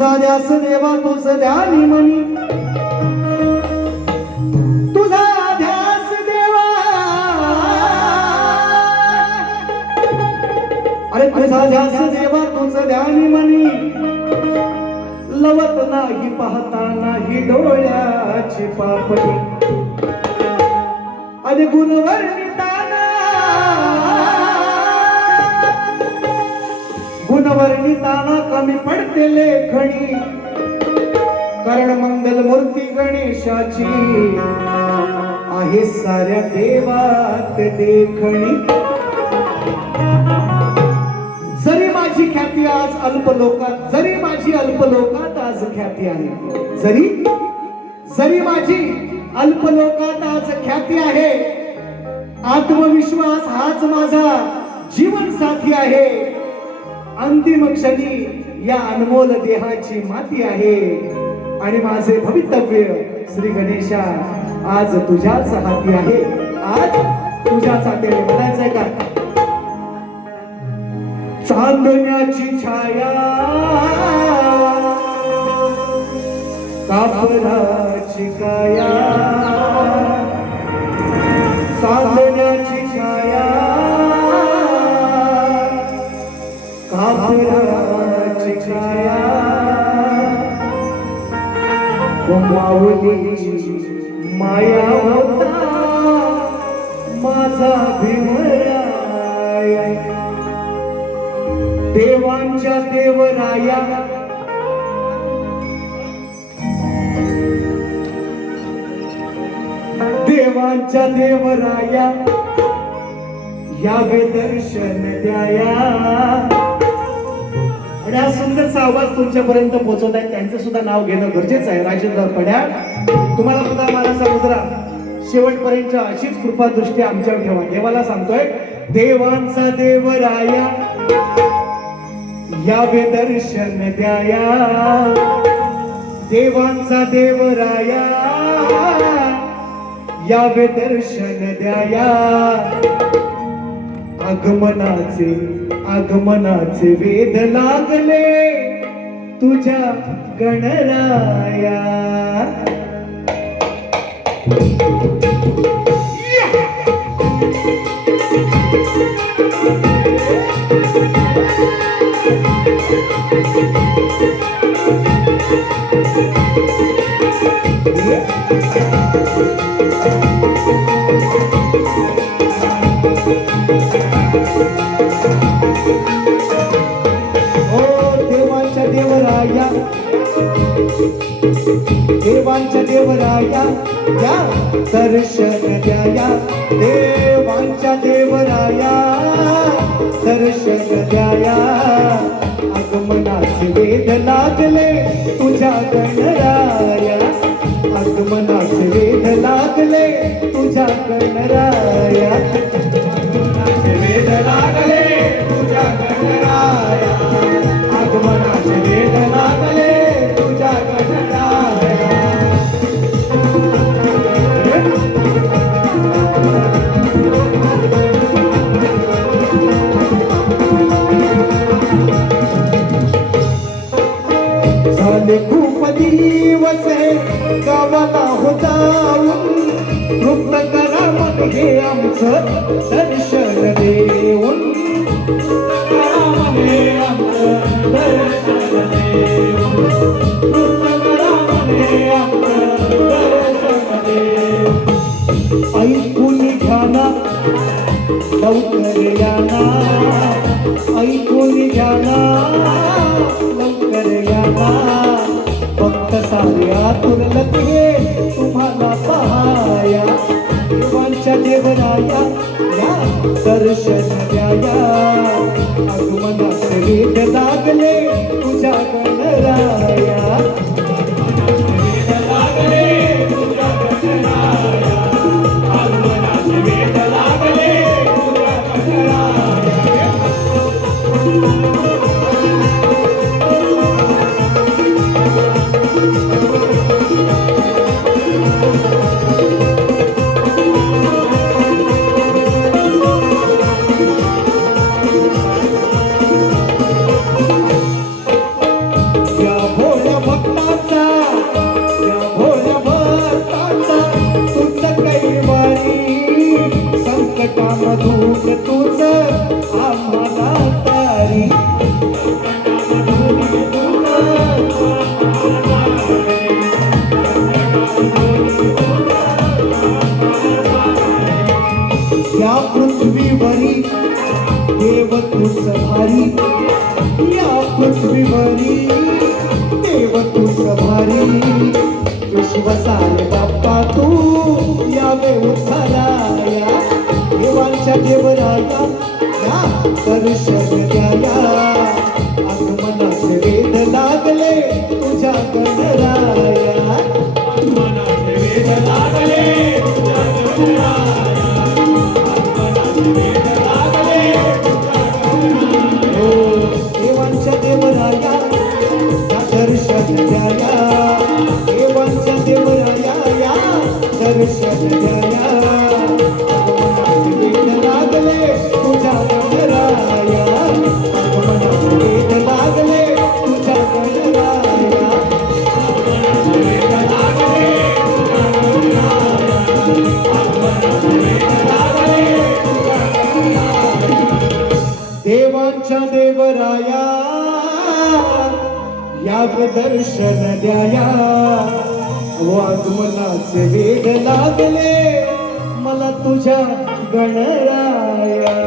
तुझा ध्यास देवा तुझ ध्यानी मनी तुझा ध्यास देवा. अरे तुझा ध्यास देवा तुझ ध्यानी मनी लवत नाही पाहता नाही डोळ्याची पापणी. अरे गुणवर्णिताना गुणवर्णिताना कमी पडते लेखणी. कारण मंगल मूर्ती गणेशाची आहे साऱ्या देवात देखणी. जरी माझी ख्याती आज अल्पलोकात जरी माझी अल्पलोकात आज ख्याती आहे. जरी जरी माझी अल्पलोकात आज ख्याती आहे. आत्मविश्वास हाच माझा जीवन साथी आहे. अंतिम क्षणी या अनमोल देहाची माती आहे. आणि माझे भवितव्य श्री गणेशा आज तुझ्याच हाती आहे. आज तुझ्याच हाती आहे. म्हणायचंय का? चांदण्याची छाया माऊली माया होता माझा भीमराया देवांच्या देवराया. देवांच्या देवराया यावे दर्शन द्याया. आणि हा सुंदरचा आवाज तुमच्यापर्यंत पोहोचवत आहे. त्यांचं सुद्धा नाव घेणं गरजेचं आहे. राजेंद्र पड्या तुम्हाला सुद्धा मला समुद्रा शेवटपर्यंत अशीच कृपा दृष्टी आमच्यावर ठेवा. देवाला सांगतोय देवांचा देव राया यावे दर्शन द्याया. देवांचा देव राया यावे दर्शन द्याया. आगमनाचे आगमनाचे वेद लागले. तुझ्या गणराया. ओ देवांच्या देवराया. देवांच्या देवराया या दर्शन द्याया. देवांच्या देवराया दर्शन द्याया. आगमनाचे वेद लागले तुझ्या गणराया. हो जाऊन तृप्त करा मग हे आमचं दर्शन देऊन. ऐकून घ्या ना लवकर या ना ऐकून घ्या ना लवकर या ना. फक्त साऱ्या तुरलत हे तुम्हाला सहाया देवांच्या देवराया या दर्शन द्याया. आगमनाचे वेद लागले तुझ्या गणराया देव तुझ भारी या पृथ्वीवरी देव तुझ भारी विश्वसारे बाप्पा तू यावे उद्धाराया देवांच्या देवराया या दर्शन द्याया. आगमनाचे वेद लागले तुझ्या गणराया. आगमनाचे वेद लागले तुझ्या गणराया. देवांच्या देवराया या दर्शन द्याया. वागमनाचे वेग लागले मला तुझ्या गणराया.